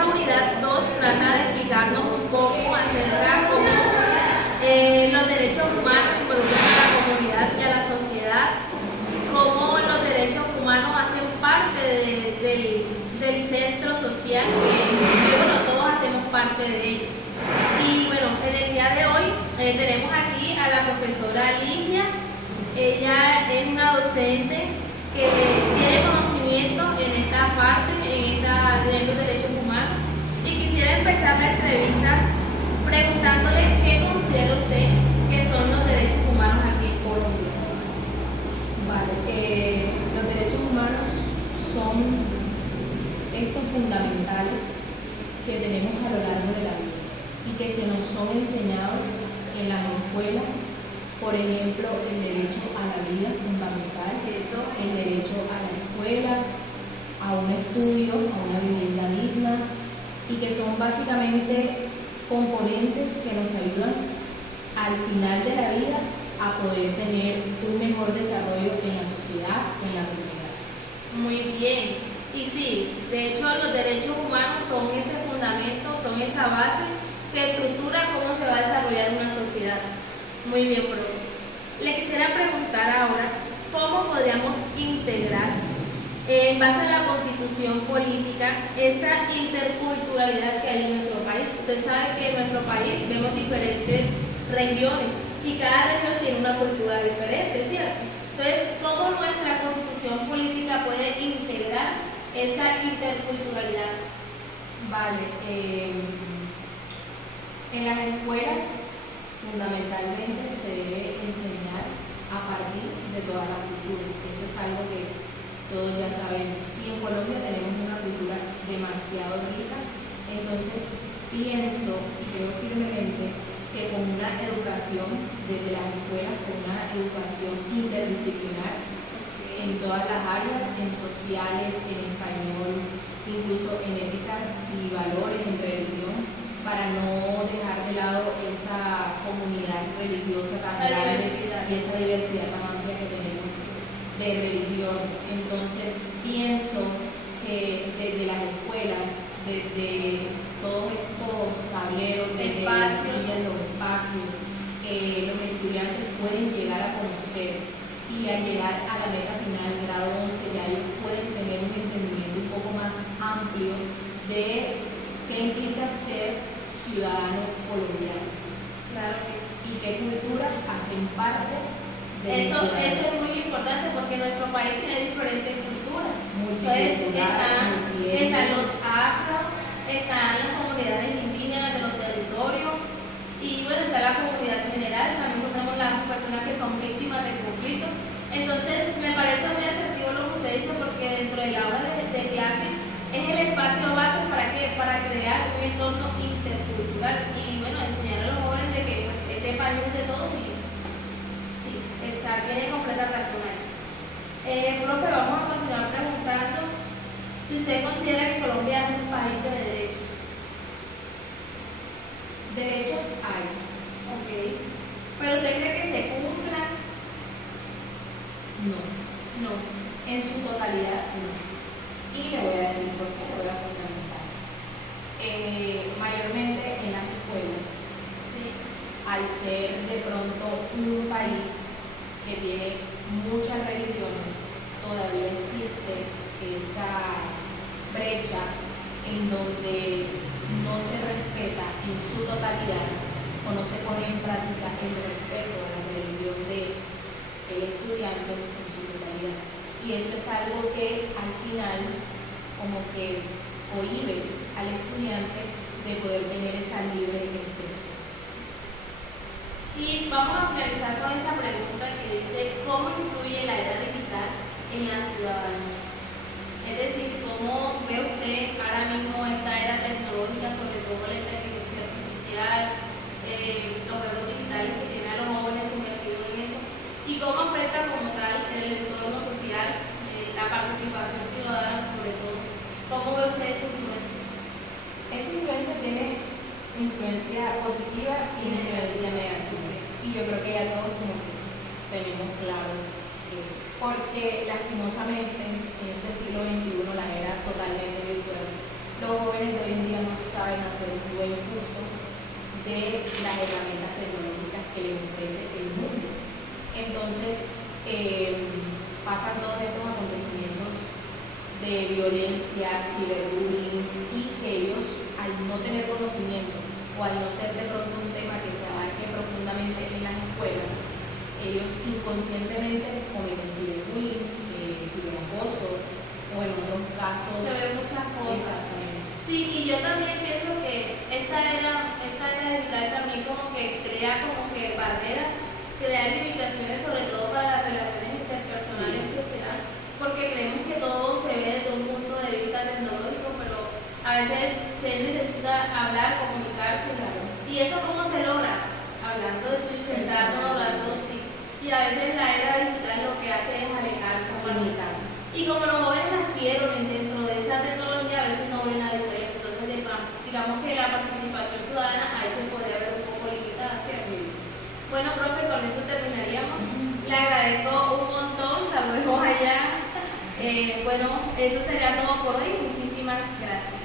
esta unidad 2 trata de explicarnos un poco acerca de cómo los derechos humanos involucran a la comunidad y a la sociedad, cómo los derechos humanos hacen parte del centro social, que bueno, todos hacemos parte de ello. Y bueno, en el día de hoy tenemos aquí a la profesora Ligia. Ella es una docente que tiene conocimiento en esta parte, en los derechos humanos, y quisiera empezar la entrevista preguntándole qué considera usted que son los derechos humanos aquí en Colombia. Vale, los derechos humanos son estos fundamentales que tenemos a lo largo de la vida y que se nos son enseñados en las escuelas. Por ejemplo, el derecho a la vida fundamental, el derecho a la escuela, a un estudio, a una vivienda digna, y que son básicamente componentes que nos ayudan al final de la vida a poder tener un mejor desarrollo en la sociedad, en la comunidad. Muy bien. Y sí, de hecho los derechos humanos son ese fundamento, son esa base que estructura cómo se va a desarrollar una sociedad. Muy bien, profe. Le quisiera preguntar ahora cómo podríamos integrar, en base a la constitución política, esa interculturalidad que hay en nuestro país. Usted sabe que en nuestro país vemos diferentes regiones y cada región tiene una cultura diferente, ¿cierto? Entonces, ¿cómo nuestra constitución política puede integrar esa interculturalidad? Vale, en las escuelas fundamentalmente se debe enseñar a partir de todas las culturas. Eso es algo que todos ya sabemos. Y en Colombia tenemos una cultura demasiado rica. Entonces pienso y creo firmemente que con una educación desde las escuelas, con una educación interdisciplinar en todas las áreas, en sociales, en español, incluso en ética y valores, en religión, para no dejar de lado esa comunidad religiosa tan grande y esa diversidad tan amplia que tenemos de religiones. Entonces pienso que desde las escuelas, desde todos estos tableros, desde las sillas, los espacios, los estudiantes pueden llegar a conocer, y al llegar a la meta final, grado 11, ya ellos pueden tener un entendimiento un poco más amplio de qué implica ser ciudadano colombiano. Claro que sí. Y qué culturas hacen parte de Eso es muy importante porque nuestro país tiene diferentes culturas. Entonces, están los afro, están las comunidades indígenas de los territorios, y bueno, está la comunidad general. También tenemos las personas que son víctimas del conflicto. Entonces, me parece muy asertivo lo que usted dice, porque dentro del aula de clase es el espacio base para crear un entorno intercultural y bueno, enseñar a los jóvenes de que pues, este país es de todos. Y sí, exacto, tiene completa razón ahí. Profe, vamos a continuar preguntando si usted considera que Colombia es un país de derechos. Derechos hay. Ok. ¿Pero usted cree que se cumplan? No. No. En su totalidad, no. Y le voy a decir por qué, lo voy a fundamentar. Mayormente en las escuelas, Sí. al ser de pronto un país que tiene muchas religiones, todavía existe esa brecha en donde no se respeta en su totalidad o no se pone en práctica el respeto a la religión del estudiante en su totalidad. Y eso es algo que al final como que cohíbe al estudiante de poder tener esa libre expresión. Y vamos a finalizar con esta pregunta que dice, ¿cómo influye la era digital en la ciudadanía? Es decir, ¿cómo ve usted ahora mismo esta era tecnológica, sobre todo la inteligencia artificial, los juegos digitales que tienen a los jóvenes sumergidos en eso? ¿Y cómo afecta como tal el entorno social, la participación ciudadana sobre todo? ¿Cómo ve usted esa influencia? Esa influencia tiene influencia positiva y influencia negativa. Y yo creo que ya todos como que tenemos claro eso. Porque lastimosamente en este siglo XXI la era totalmente virtual. Los jóvenes de hoy en día buen uso de las herramientas tecnológicas que les ofrece el mundo. Entonces, pasan todos estos acontecimientos de violencia, ciberbullying, y que ellos, al no tener conocimiento o al no ser de pronto un tema que se abarque profundamente en las escuelas, ellos inconscientemente cometen ciberbullying, ciberacoso, o en otros casos. Se ven muchas cosas. Exactamente. Sí, y yo también pienso que esta era digital también como que crea como que barreras, crea limitaciones sobre todo para las relaciones interpersonales que se dan, porque creemos que todo se ve desde un punto de vista tecnológico, pero a veces se necesita hablar, comunicarse, Claro. y eso cómo se logra, hablando de sentarnos, hablando sí, y a veces la era digital lo que hace es alejarse, Limitar. y como los jóvenes nacieron dentro de esa tecnología, a veces no ven la diferencia. Entonces, digamos que la participación ciudadana a veces podría haber un poco limitada, ¿cierto? Sí. Bueno, profe, con eso terminaríamos. Le agradezco un montón, saludemos allá. Bueno, eso sería todo por hoy. Muchísimas gracias.